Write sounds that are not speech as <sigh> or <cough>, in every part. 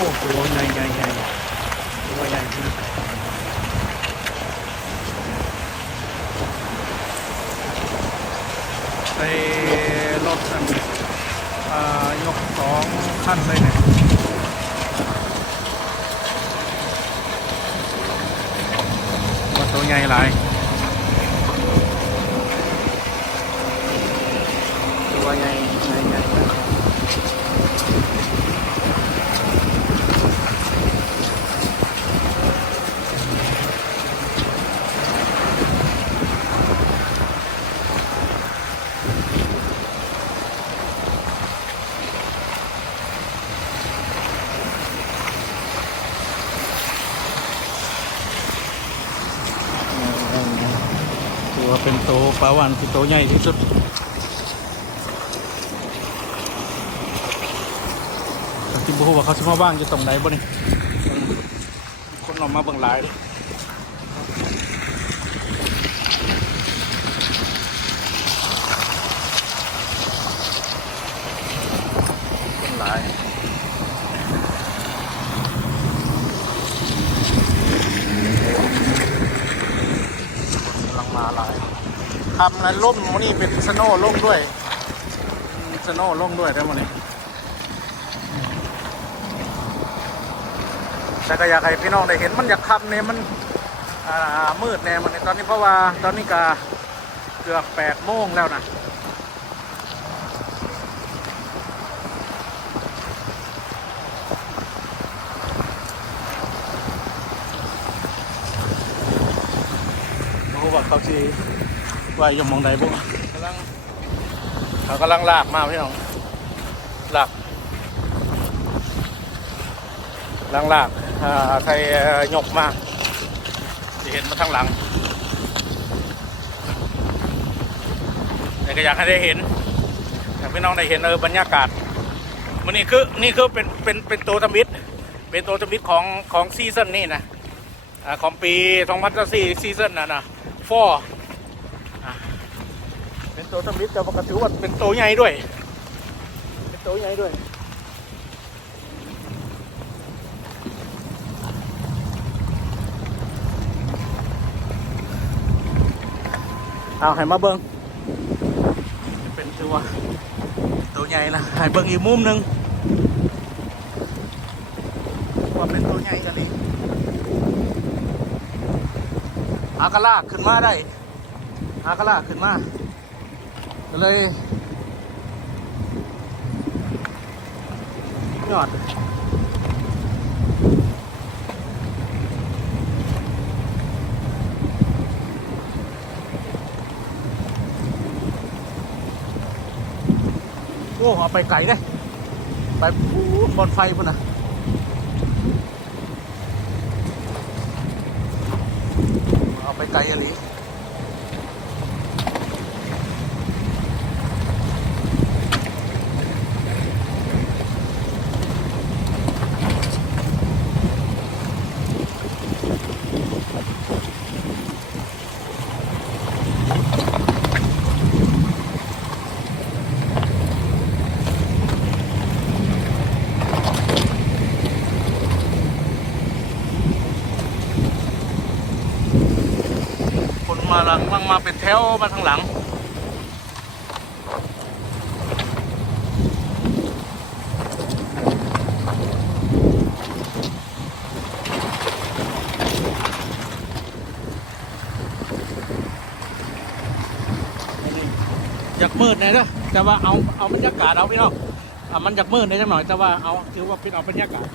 อ้โหใหญ่ใหญ่ใหญ่ตัวใหญ่จริงไปรอันอ่ายกสองขั้นเลยเนี่ยว่าตัวใหญ่หลาย ตัวใหญ่ใหญ่ใหญ่ถือว่า เป็นโตปลาวันคือโตวใหญ่ที่สุดแต่ที่บอกว่าเขาชิมาบ้างจะตรงไหนบ่นี่คนเรามาเบิ่งหลายเลยคนหลายกำลังมาหลาย ทำนั้นล่มวันนี้เป็นสโน่ล่มด้วยสโน่ล่มด้วยได้วันนี้แต่ก็อยากให้พี่น้องได้เห็นมันอยากคำเนี่ยมันอ่ามืดแน่มันตอนนี้เพราะว่าตอนนี้ก็เกือบแปดโมงแล้วนะโอ้ว่าเขาสิ ว่าอยู่มองใดบุกำลังเขากำลังลากมาพี่น้องลากล่างๆอ่าใส่หยกมาจะเห็นมาทางหลังแต่ก็อยากให้ได้เห็นอยากพี่น้องได้เห็นเออบรรยากาศมันนี่คือนี่คือเป็นเป็นเป็นตัวทมิตรเป็นตัวทมิตรของของซีซั่นนี่นะอ่าของปี 2024ซีซั่นนะนะฟอร์ ตัวทมิตรแต่ว่าก็ถือว่าเป็นตัวใหญ่ด้วย เป็นตัวใหญ่ด้วยเอาให้มาเบิ้งเป็นตัวตัวใหญ่นะให้เบิ้งอีกมุมหนึ่งว่าเป็นตัวใหญ่กันดีอากระลาขึ้นมาได้อากระลาขึ้นมา ก็เลยยอดโอ้เอาไปไกลได้ไปปู๊ดบนไฟพุ่นนะเอาไปไกลอะไร หลังมั่งมาเป็นแถวมาทางหลัง อยากมืดหน่อยเด้อแต่ว่าเอาเอาบรรยากาศเอาพี่น้องอะมันอยากมืดหน่อยจังหน่อยแต่ว่าเอาถือว่าเป็นเอาบรรยากาศ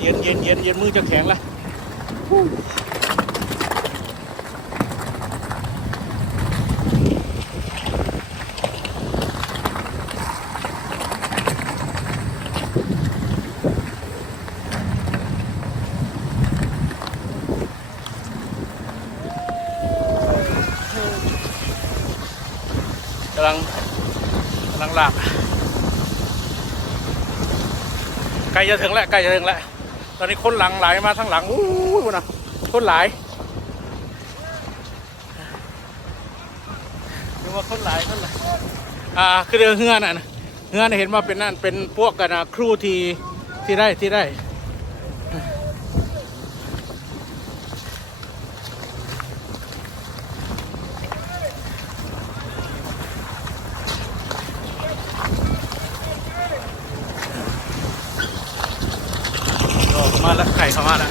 เย็นเย็นเย็นเย็นมือจะแข็งละกำลังกำลังหลักใกล้จะถึงแล้วใกล้จะถึงแล้ว ตอนนี้คนหลังไหลมาทั้งหลังอู้ยคนนะคนหลายดูว่าคนหลายคนหลายอ่าคือเรือเฮือน่ะนะเฮือน่ะเห็นว่าเป็นนั่นเป็นพวกกันนะครูที่ที่ได้ที่ได้ โอ้เข้ามาแล้วไข่เข้ามาแล้ว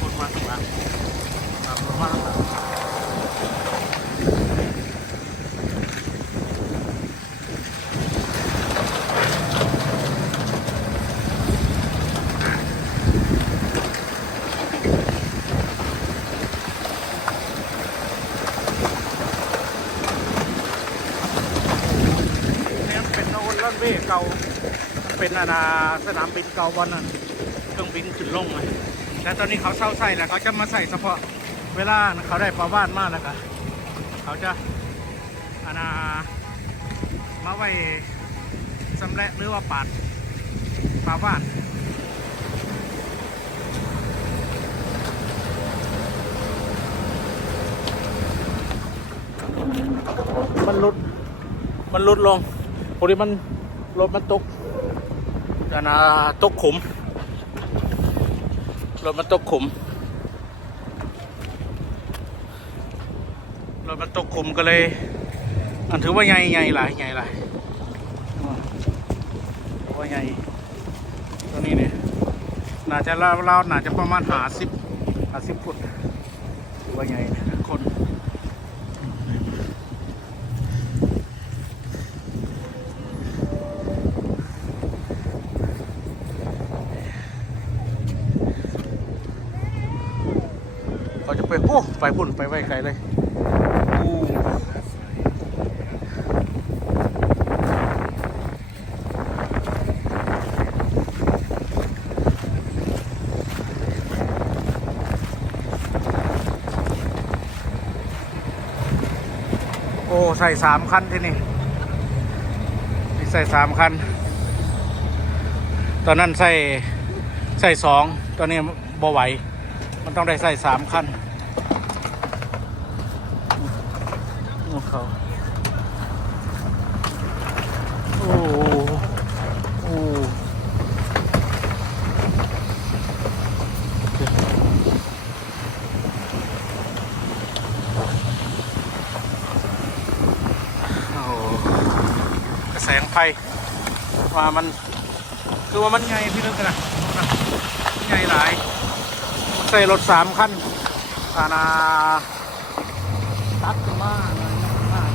คนมาข้างหลังตามมาข้างหลังเนี่ยเป็นโอนรันเวย์เก่าเป็นอาณาสนามบินเก่าวันนั้นเครื่องบินขึ้นลงเลยแต่ตอนนี้เขาเศร้าใส่แล้วเขาจะมาใส่เฉพาะเวลาเขาได้ปลาว่านมากแล้วก็เขาจะอาณามาไว้สำเร็จหรือว่าปาดปาว่านมันลุด มันลุดลงพอดีมัน รถมันตกอานาตกขุม รถมันตกขุม รถมันตกขุมก็เลย อันถือว่าใหญ่ใหญ่หลายใหญ่หลายอ่าถือว่าใหญ่ตัวนี้เนี่ยน่าจะเราวราน่าจะประมาณหาสิบหาสิบฟุตถือว่าใหญ่นะคน เราจะไปโอ้ ไปพุ่นไปไว้ไกลเลยโอ้ใส่สามคันที่นี่นี่ใส่สามคัน ตอนนั้นใส่ใส่สองตอนนี้บ่ไหว มันต้องได้ใส่สามคันโอ้เขาโอ้โอ้โอ้กระแสงไฟ ว่ามัน คือว่ามันใหญ่พี่นึกกันะนะใหญ่หลายใส่รถสามขั้นอาณาตัดกันมาเลยมาก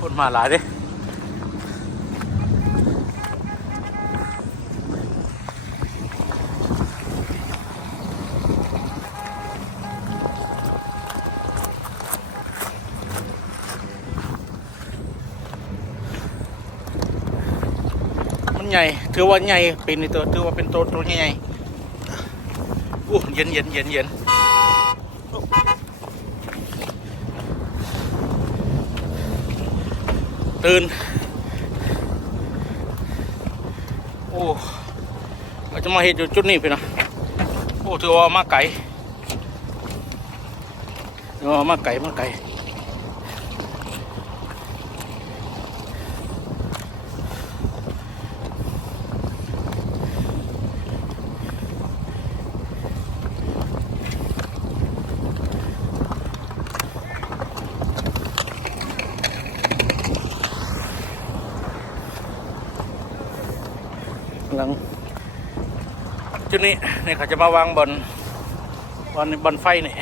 คน มาหลายเดิมันใหญ่ถือว่าใหญ่เป็นตัวถือว่าเป็นตัวตัวใหญ่อู้เย็นเย็นเย็นเย็น ตื่น โอ้เราจะมาเห็นอยู่จุดนี้ไปนะโอ้ถือว่ามาไก่ถือว่ามาไก่มาไก่ ดนี้เนี่ยเขาจะมาวางบนบนบนไฟนี่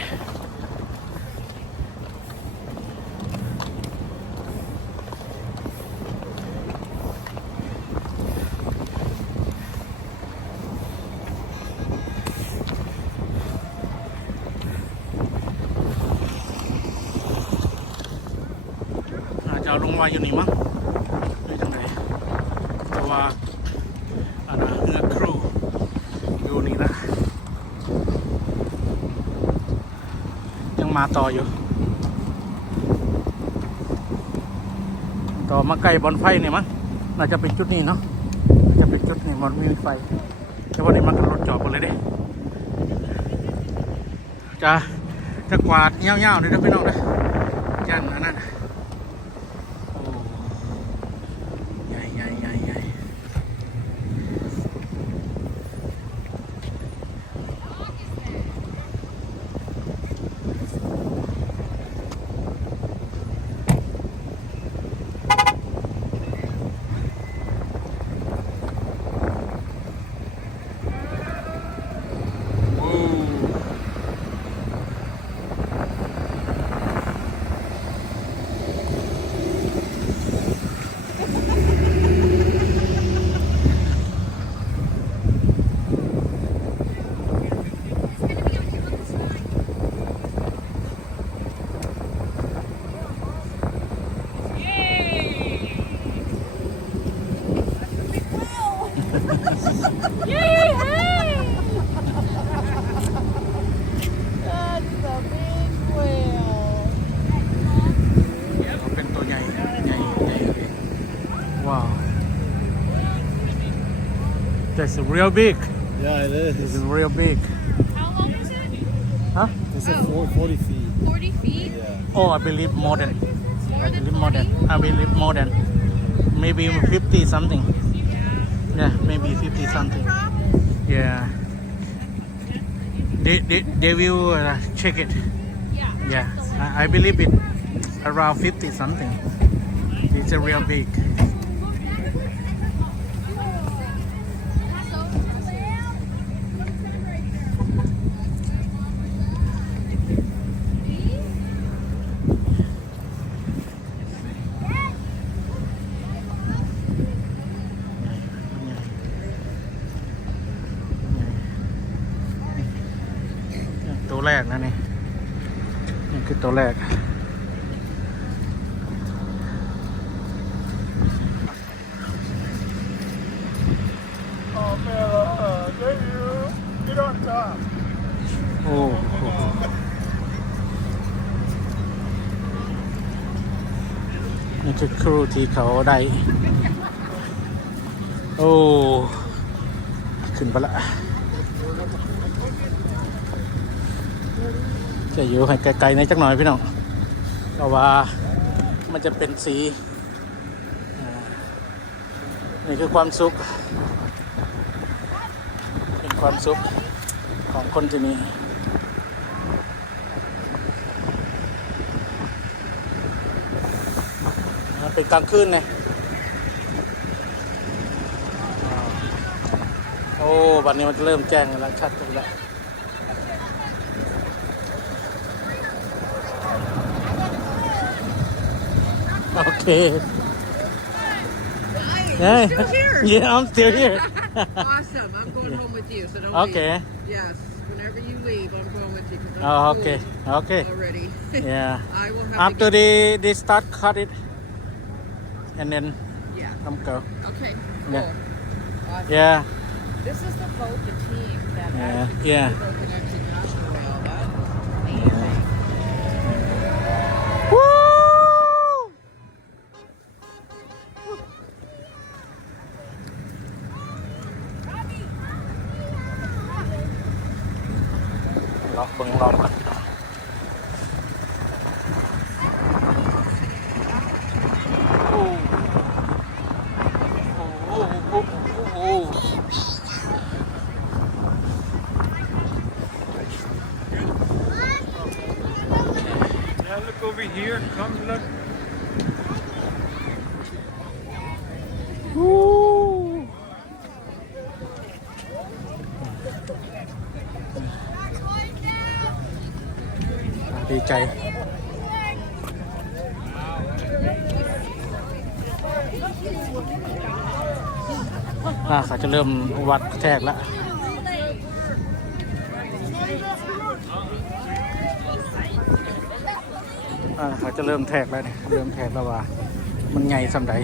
จะเอาลงมาอยู่นี่มั้ง มาต่ออยู่ ต่อมาใกล้บอลไฟนี่มั้งน่าจะเป็นจุดนี้เนาะน่าจะเป็นจุดนี้มันมีไฟแต่วันนี้มันกรถจอดไปเลยเด้จะจะกวาดเงี้ยวๆเลยนะพี่น้องนะยันอันนั้น That's real big Yeah, it is. It's is. is real big How long is it? huh It's a four, 40 feet. 40 feet? Yeah. Oh I believe more than More I than believe more than I believe more than maybe 50 something yeah maybe 50 something yeah they, they, they will uh, check it Yeah. yeah I, I believe it around 50 something it's a real big on top. โอ้โหนี่คือครูที่เขาได้ โอ้ ขึ้นไปละจะอยู่ให้ไกลๆในจักหน่อยพี่น้องเพราะว่ามันจะเป็นสี นี่คือความสุข เป็นความสุข ของคนที่นี่มันเป็นกลางคืนไงอ่าโอ้บัดนี้มันจะเริ่มแจ้งแล้วชัดขึ้นแล้วโอเค Hi, you're still here. Yeah, I'm still here. Awesome. I'm going home with you, so don't Okay. leave. Yes. Whenever you leave, I'm going with you. 'cause I'm Oh, full okay. Okay. Already. <laughs> Yeah. I will have After to they they start cut it, and then Yeah. I'm go. Okay. Cool. Yeah. Awesome. Yeah. This is the boat, the team that Yeah. actually Yeah. We ล็อกเบิ้งรอบก่อนโอ้โอ้โอ้โอ้โอ้ Yeah, look over here. Come look. ฮู้ดี ใจ อ่าเขาจะเริ่มวัดแทกแล้วอ่าเขาจะเริ่มแทกแล้วเนี่ยเริ่มแทกแล้วว่า มันใหญ่สำใด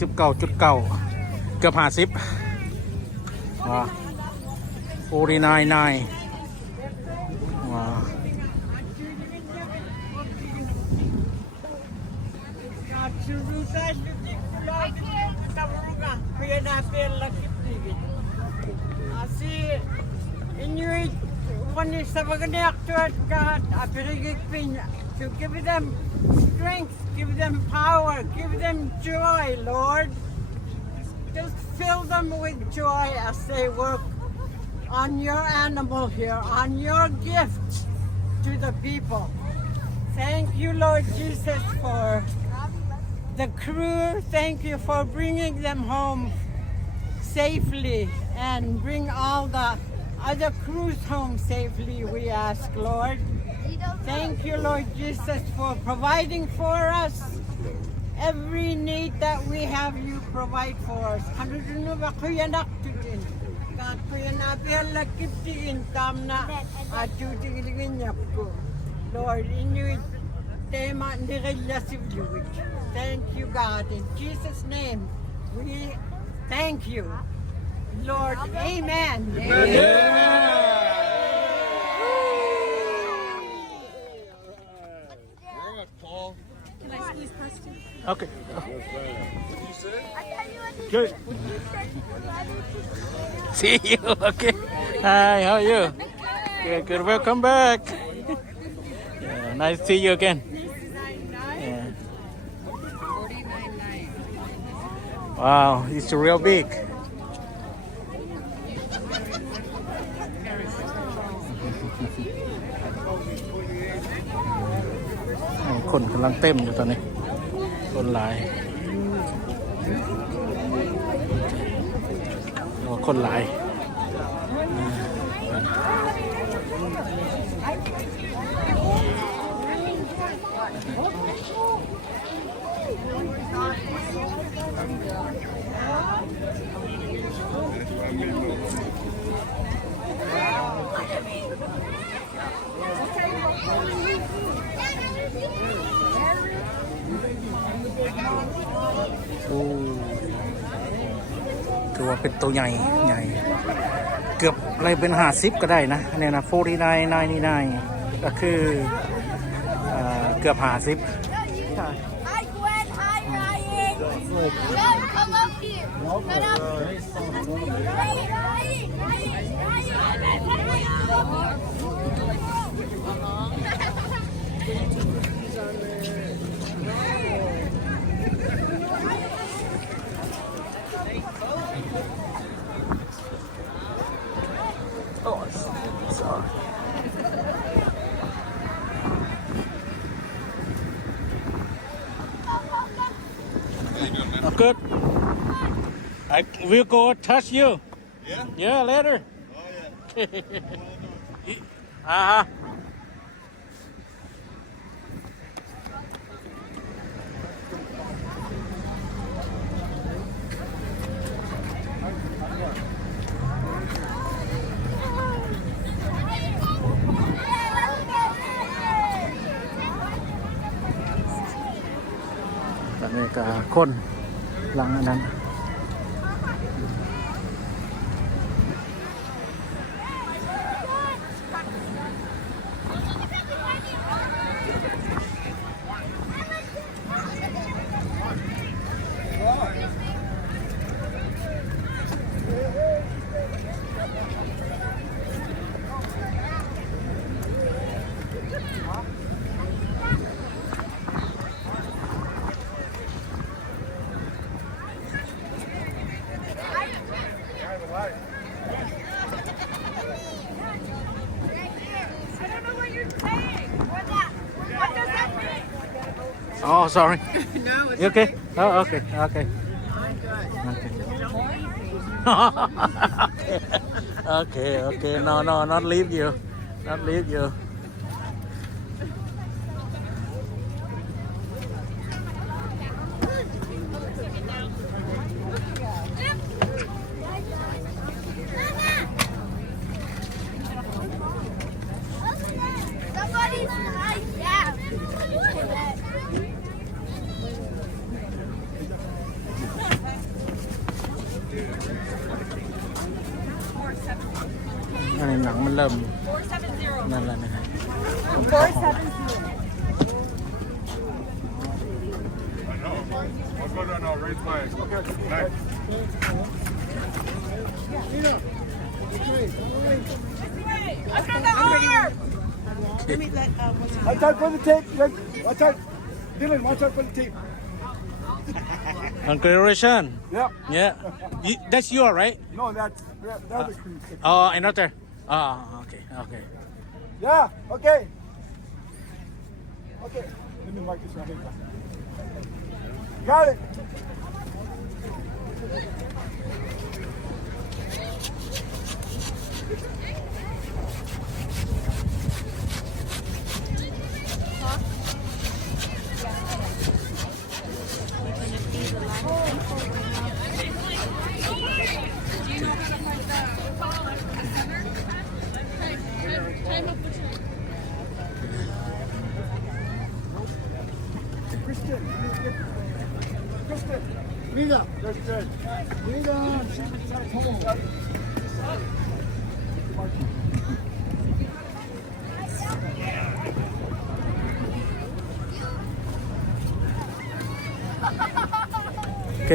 สิบเก้าจุดเก้าเกือบห้าสิบว้าโอรีนายนายว้าวันนี้นเด็ตัวกันอาเปริกิน give them power, give them joy, Lord. Just fill them with joy as they work on your animal here, on your gift to the people. Thank you, Lord Jesus, for the crew. Thank you for bringing them home safely and bring all the other crews home safely, we ask, Lord. Thank you, Lord Jesus, for providing for us. Every need that we have, you provide for us. God, kuyanak yalla kiptiin tamna achutigilingin yapko. Lord, inuit tema nirilla sivluit. Thank you, God. In Jesus' name, we thank you. Lord, amen. Okay. Good. See you. Okay. Hi. How are you? Good. Good. Welcome back. Yeah, nice to see you again. Yeah. Wow, it's real big. <laughs> คนกำลังเต็มอยู่ตอนนี้ คนหลายคนหลายอ เป็นตัวใหญ่ใหญ่เกือบอะไรเป็นหาซิปก็ได้นะเนี่ยนะโฟรีนายนายนี่าก็คือเกือบหาซิปเ We'll go touch you. Yeah? Yeah, later. Oh, yeah. <laughs> uh-huh. cả sorry. <laughs> No, it's You okay? Oh okay okay. I'm good. okay <laughs> okay okay. No no not leave you. Not leave you I'll go down now, raise flags. Okay. Nice. Under the arm! Watch out for the tape. Watch out. Dylan, watch out for the tape. congratulations Yeah. yeah You- that's your right No, that's yeah, the other crew. oh another oh okay okay Yeah. Okay. Okay. Let me mark this right here. Gel.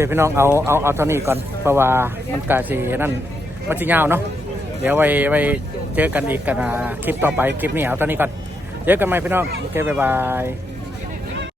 พี่น้องเอาเอาเอาเท่านี้ก่อนเพราะว่ามันกาสีนั่นมันจะยาวเนาะเดี๋ยวไว้ไว้เจอกันอีกกันคลิปต่อไปคลิปนี้เอาเท่านี้ก่อนเจอกันใหม่พี่น้องโอเคบ๊ายบาย